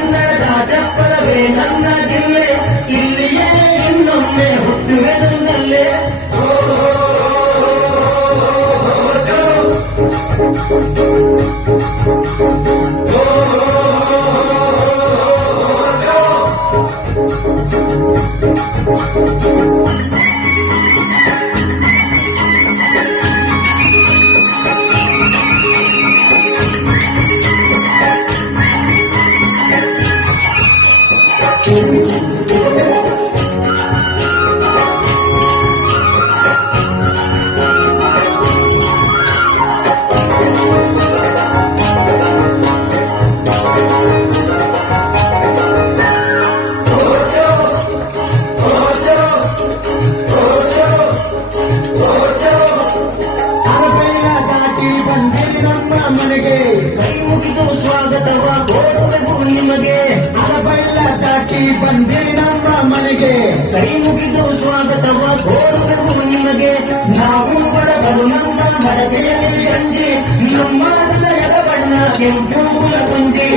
ಕನ್ನಡದ ಚಪ್ಪಲವೇ ನನ್ನ ಜಿಲ್ಲೆ, ಇಲ್ಲಿಯೇ ಇನ್ನೊಮ್ಮೆ ಹುಟ್ಟುವೆನಲ್ಲೇ. ಮನೆಗೆ ಕೈ ಮುಗಿದು ಸ್ವಾಗತವ ಕೋರುವೆವು ನಿಮಗೆ. ಅರಬಲ್ಲ ದಾಟಿ ಬಂದಿರಿ ನಮ್ಮ ಮನೆಗೆ, ಕೈ ಮುಗಿದು ಸ್ವಾಗತವ ಕೋರುವೆವು ನಿಮಗೆ. ನಾವು ಬಡವರು ನಮ್ಮ ಮರಬೇಲಿ ಅಂಜಿ, ನಮ್ಮ ಹೃದಯದ ಬಣ್ಣ ಕೆಂಪು ಕುಂಜಿ.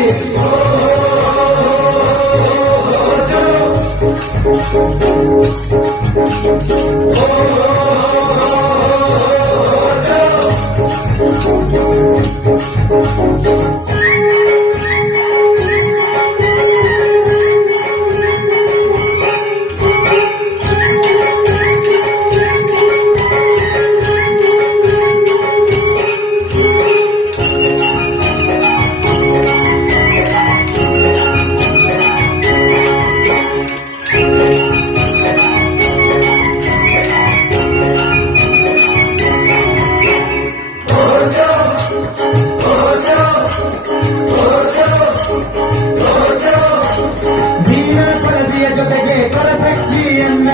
ಜೊತೆಗೆ ಕೊರಸಕ್ಕಿಯನ್ನ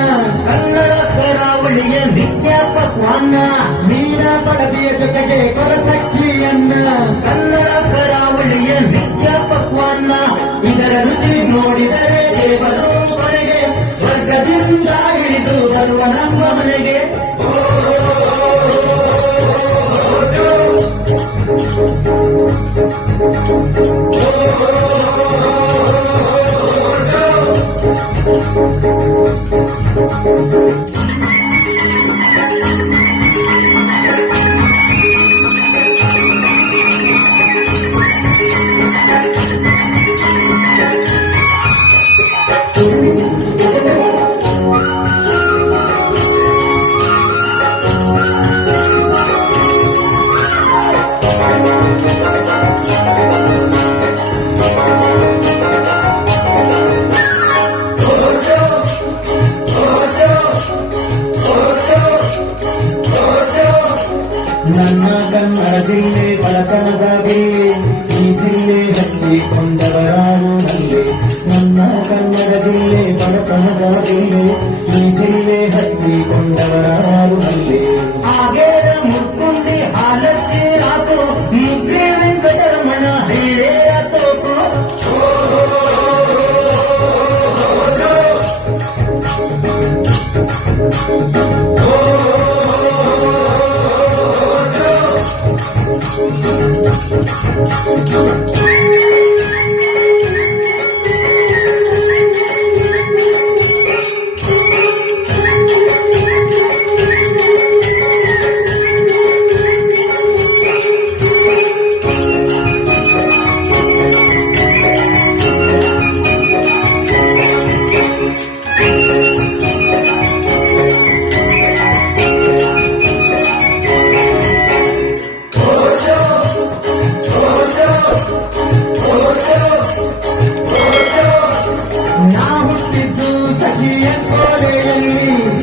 ಕನ್ನಡ ಕರಾವಳಿಯ ನಿತ್ಯ ಪಕ್ವಾನ್ನ. ಮೀನ ಪಡದಿಯ ಜೊತೆಗೆ ಕೊರಸಕ್ಕಿಯನ್ನ ಕನ್ನಡ ಕರಾವಳಿಯ ನಿತ್ಯ ಪಕ್ವಾನ್ನ. ಇದರ ರುಚಿ ನೋಡಿದರೆ ದೇವರು ಮನೆಗೆ, ಸ್ವರ್ಗದಿಂದ ಹಿಡಿದು ಬರುವ ನಮ್ಮ ಮನೆಗೆ. ನನ್ನ ಕನ್ನಡ ಜಿಲ್ಲೆ ಬಡತನದ ಜಿಲ್ಲೆ, ಈ ಜಿಲ್ಲೆ ಹಚ್ಚಿಕೊಂಡವರಾರು ನಲ್ಲೆ. ನನ್ನ ಕನ್ನಡ ಜಿಲ್ಲೆ ಬಡತನದ ಜಿಲ್ಲೆ, ಈ ಜಿಲ್ಲೆ ಹಚ್ಚಿಕೊಂಡವರಾರು ನಲ್ಲೆ. ಹಾಗೇರ ಮುಕ್ಕುಂಡಿ ಹಾಲಕ್ಕಿ ಆತು, ಮುಗ್ರಿ ವೆಂಕಟರಮಣ ಹೇಳೇ ಆತೋಕು.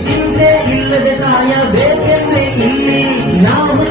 ಚಿಂತೆ ಇಲ್ಲದೆ ಸಾಯಬೇಕೆಂದೇ ಇಲ್ಲಿ ನಾವು